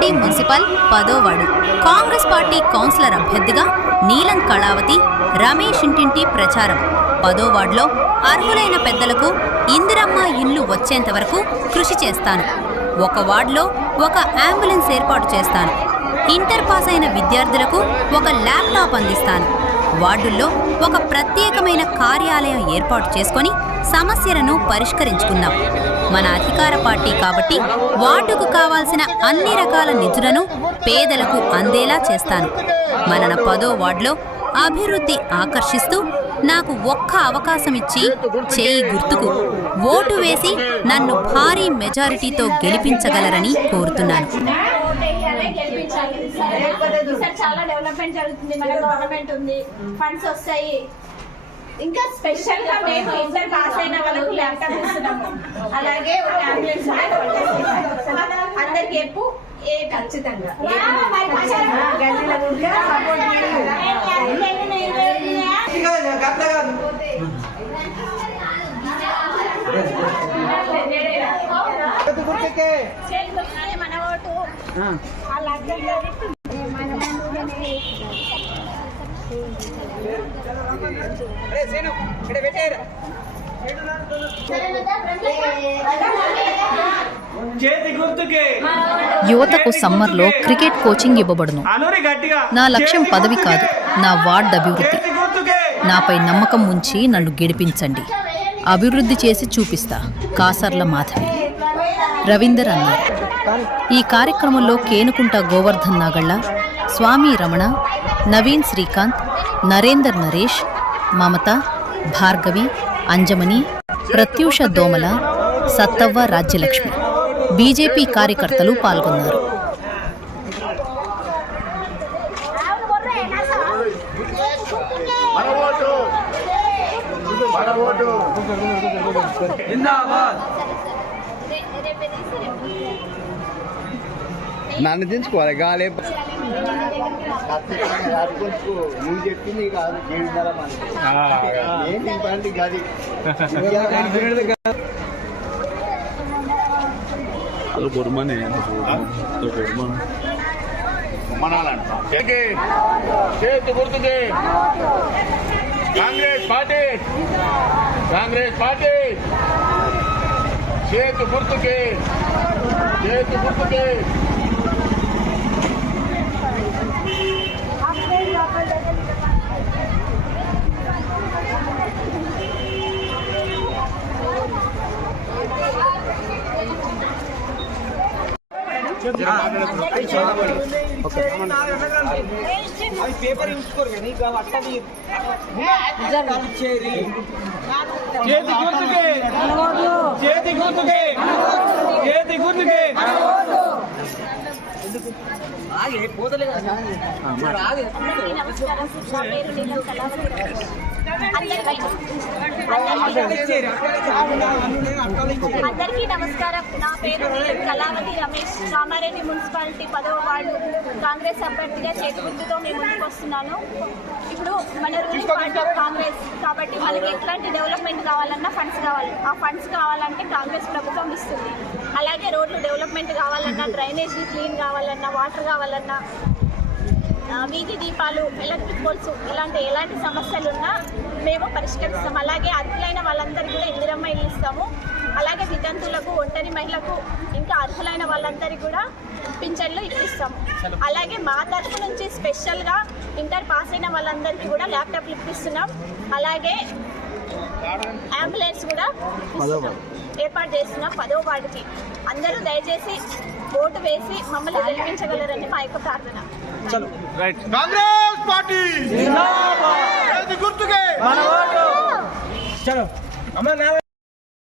Kamareddy municipal 10వ ward Congress party councillor అభ్యర్థిగా నీలం కళావతి రమేష్ ఇంటింటి ప్రచారం. 10వ వార్డులో అర్హులైన పెద్దలకు ఇందిరమ్మ ఇల్లు వచ్చేంత వరకు కృషి చేస్తాను. ఒక వార్డులో ఒక అంబులెన్స్ ఏర్పాటు చేస్తాను. ఇంటర్ పాస్ అయిన విద్యార్థులకు ఒక ల్యాప్టాప్ అందిస్తాను. వార్డుల్లో ఒక ప్రత్యేకమైన కార్యాలయం ఏర్పాటు చేసుకొని సమస్యలను పరిష్కరించుకుందాం. మన అధికార పార్టీ కాబట్టి వార్డుకు కావాల్సిన అన్ని రకాల నిధులను పేదలకు అందేలా చేస్తాను. మన 10వ వార్డులో అభివృద్ధి ఆకర్షిస్తూ నాకు ఒక్క అవకాశం ఇచ్చి చేయి గుర్తుకు ఓటు వేసి నన్ను భారీ మెజారిటీతో గెలిపించగలరని కోరుతున్నాను. చాలా డెవలప్మెంట్ జరుగుతుంది. మన గవర్నమెంట్ ఉంది, ఫండ్స్ వస్తాయి. ఇంకా స్పెషల్ గా మేము ఇంటర్ పాస్ అయిన వాళ్ళకు ల్యాప్టాప్ ఇస్తున్నాము. అలాగే ఒక అంబులెన్స్ అందరికి చెప్పు ఏ ఖచ్చితంగా మన ఓటు యువతకు సమ్మర్లో క్రికెట్ కోచింగ్ ఇవ్వబడును. నా లక్ష్యం పదవి కాదు, నా వార్డ్ అభివృద్ధి. నాపై నమ్మకం ఉంచి నన్ను గెలిపించండి. అభివృద్ధి చేసి చూపిస్తా. కాసర్ల మాధవి. రవీందర్ అన్నారు. ఈ కార్యక్రమంలో కేనుకుంట గోవర్ధన్ నాగళ్ళ, స్వామి రమణ, నవీన్ శ్రీకాంత్, నరేందర్ నరేష్, మమత, భార్గవి, అంజమణి, ప్రత్యూష దోమల, సత్తవ్వ రాజ్యలక్ష్మి, బీజేపీ కార్యకర్తలు పాల్గొన్నారు. నన్ను దించుకోవాలి గాలి నువ్వు చెప్పింది కాదు. ఏంటి పండి గది చేతి గుర్తుకే కాంగ్రెస్ పార్టీ, కాంగ్రెస్ పార్టీ చేతి గుర్తుకే, చేతి గుర్తుకే. పేపర్ చూసుకోరు కానీ చేతి గుర్తుకే, చేతి గుర్తుకే, చేతి గుర్తుకే. అందరికీ నమస్కారం. నా పేరు కళావతి రమేష్. కామారెడ్డి మున్సిపాలిటీ 10వ వార్డు కాంగ్రెస్ అభ్యర్థిగా చేతి గుర్తుతో మేము ముందుకు వస్తున్నాను. ఇప్పుడు మన రూలింగ్ పార్టీ కాంగ్రెస్ కాబట్టి మనకి ఎట్లాంటి డెవలప్మెంట్ కావాలన్నా ఫండ్స్ కావాలి. ఆ ఫండ్స్ కావాలంటే కాంగ్రెస్ ప్రభుత్వం ఇస్తుంది. అలాగే రోడ్లు డెవలప్మెంట్ కావాలన్నా, డ్రైనేజీ క్లీన్ కావాలన్నా, వాటర్ కావాలన్నా, వీధి దీపాలు, ఎలక్ట్రిక్ పోల్స్ ఇలాంటి ఎలాంటి సమస్యలున్నా మేము పరిష్కరిస్తాం. అలాగే అర్హులైన వాళ్ళందరికీ కూడా ఇందిరమ్మ ఇల్లు ఇస్తాము. అలాగే వితంతులకు, ఒంటరి మహిళలకు, ఇంకా అర్హులైన వాళ్ళందరికీ కూడా పింఛన్లు ఇప్పిస్తాము. అలాగే మా తరఫు నుంచి స్పెషల్గా ఇంటర్ పాస్ అయిన వాళ్ళందరికీ కూడా ల్యాప్టాప్లు ఇప్పిస్తున్నాం. అలాగే అంబులెన్స్ కూడా ఏర్పాటు చేస్తున్నాం 10వ వార్డుకి. అందరూ దయచేసి ఓటు వేసి మమ్మల్ని గెలిపించగలరని మా యొక్క ప్రార్థన. కాంగ్రెస్ పార్టీ గుర్తుకే.